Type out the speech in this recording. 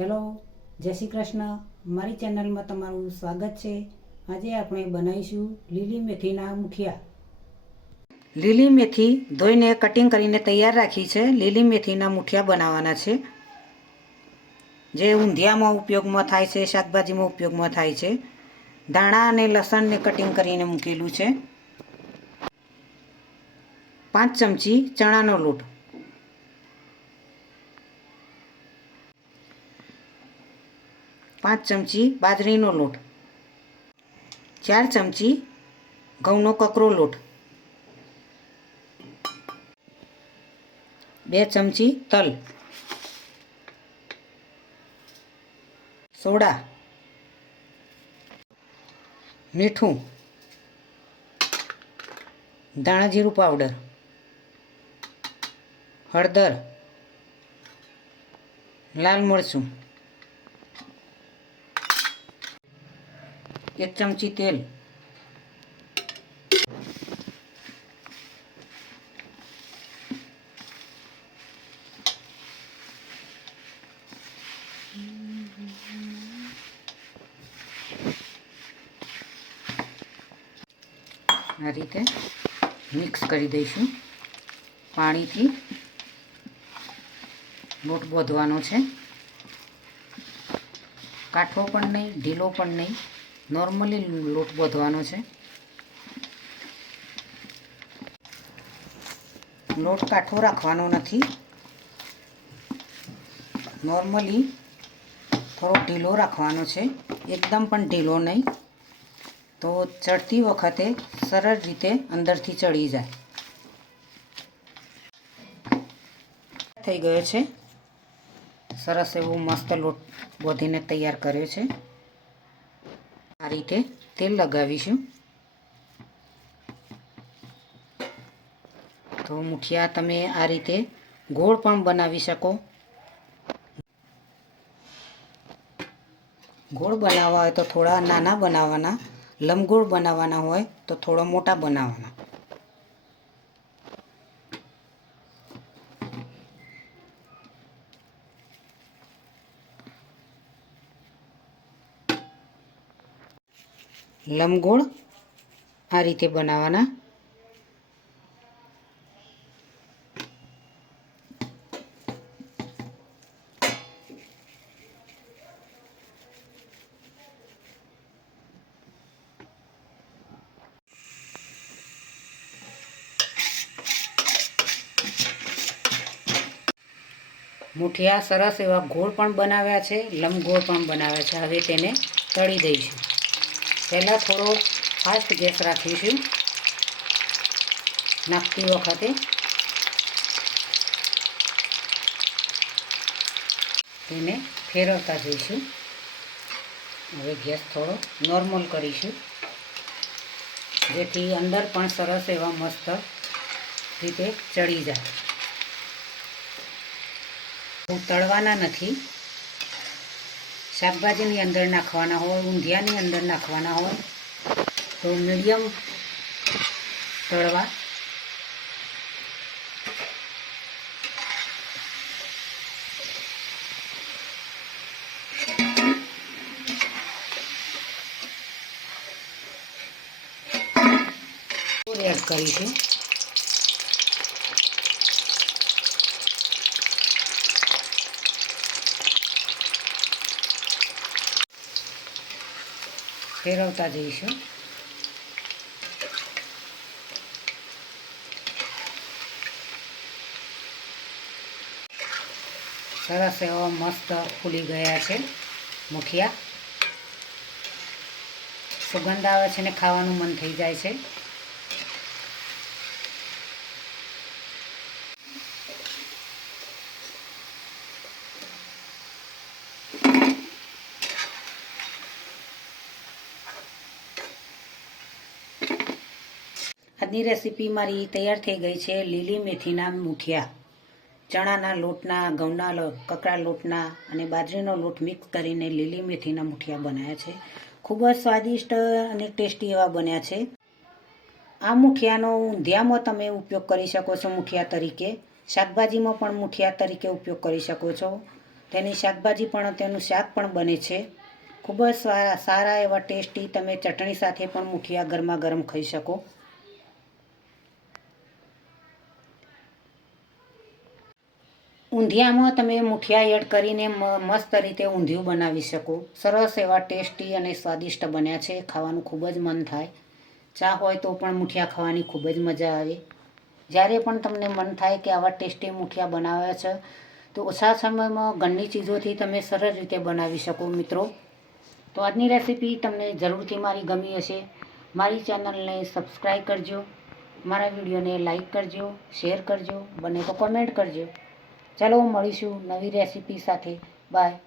Hello, જય શ્રી કૃષ્ણ. મારી ચેનલમાં તમારું સ્વાગત છે. આજે આપણે બનાવીશું લીલી મેથીના મુઠિયા. લીલી મેથી ધોઈને કટિંગ કરીને તૈયાર રાખી છે. લીલી મેથીના મુઠિયા બનાવવાના છે. જે ઊંધિયામાં ઉપયોગમાં થાય છે, શાકભાજીમાં ઉપયોગમાં થાય છે. ધાણા અને લસણને કટિંગ કરીને મૂકેલું છે. પાંચ ચમચી ચણાનો લોટ. પાંચ ચમચી બાજરીનો લોટ. ચાર ચમચી ઘઉંનો કકરો લોટ. બે ચમચી તલ. સોડા. મીઠું. ધાણા જીરું પાવડર. હળદર. લાલ મરચું. એક ચમચી તેલ. આ રીતે મિક્સ કરી દઈશું. પાણીથી લોટ બોધવાનો છે. કાઠો પણ નહીં, ઢીલો પણ નહીં. નોર્મલી લોટ બાંધવાનો છે. લોટ કાઠો રાખવાનો નથી. નોર્મલી થોડો ઢીલો રાખવાનો છે. એકદમ પણ ઢીલો નહીં. તો ચડતી વખતે સરળ રીતે અંદરથી ચડી જાય. થઈ ગયો છે. સરસ એવો મસ્ત લોટ બોધીને તૈયાર કર્યો છે. રીતે તેલ લગાવીશું. તો મુઠિયા તમે આ રીતે ગોળ પણ બનાવી શકો. ગોળ બનાવવા હોય તો થોડા નાના બનાવવાના, લંબગોળ બનાવવાના હોય તો થોડા મોટા બનાવવાના. લંબગોળ આ રીતે બનાવવાના. મુઠિયા સરસ એવા ગોળ પણ બનાવ્યા છે, લંબગોળ પણ બનાવ્યા છે. હવે તેને તળી દઈશું. પહેલાં થોડો ફાસ્ટ ગેસ રાખીશું. નાખતી વખતે. તેને ફેરવતા જઈશું. હવે ગેસ થોડો નોર્મલ કરીશું. જેથી અંદર પણ સરસ એવા મસ્ત રીતે ચડી જાય. હું તળવાના નથી. શાકભાજીની અંદર નાખવાના હોય ઊંધિયાની અંદર નાખવાના હોય તો મીડિયમ તળવા. એડ કરીશું. ફેરવતા જઈશું. સરસ એવા મસ્ત ફૂલી ગયા છે મુઠિયા. સુગંધ આવે છે ને ખાવાનું મન થઈ જાય છે. આજની રેસીપી મારી તૈયાર થઈ ગઈ છે લીલી મેથીના મુઠિયા. ચણાના લોટના, ઘઉંના કકડા લોટના અને બાજરીનો લોટ મિક્સ કરીને લીલી મેથીના મુઠિયા બનાવ્યા છે. ખૂબ જ સ્વાદિષ્ટ અને ટેસ્ટી એવા બન્યા છે. આ મુઠિયાનો ઊંધિયામાં તમે ઉપયોગ કરી શકો છો મુઠિયા તરીકે. શાકભાજીમાં પણ મુઠિયા તરીકે ઉપયોગ કરી શકો છો. તેની શાકભાજી પણ તેનું શાક પણ બને છે. ખૂબ જ સારા એવા ટેસ્ટી તમે ચટણી સાથે પણ મુઠિયા ગરમા ગરમ ખાઈ શકો. ઊંધિયામાં તમે મુઠિયા એડ કરીને મસ્ત રીતે ઊંધિયું બનાવી શકો. સરસ એવા ટેસ્ટી અને સ્વાદિષ્ટ બન્યા છે. ખાવાનું ખૂબ જ મન થાય. ચા હોય તો પણ મુઠિયા ખાવાની ખૂબ જ મજા આવે. જ્યારે પણ તમને મન થાય કે આવા ટેસ્ટી મુઠિયા બનાવ્યા છે, તો ઓછા સમયમાં ઘરની ચીજોથી તમે સરળ રીતે બનાવી શકો મિત્રો. તો આજની રેસીપી તમને જરૂરથી મારી ગમી હશે. મારી ચેનલને સબસ્ક્રાઈબ કરજો. મારા વિડીયોને લાઈક કરજો, શેર કરજો, બને તો કોમેન્ટ કરજો. ચાલો મળીશું નવી રેસીપી સાથે. બાય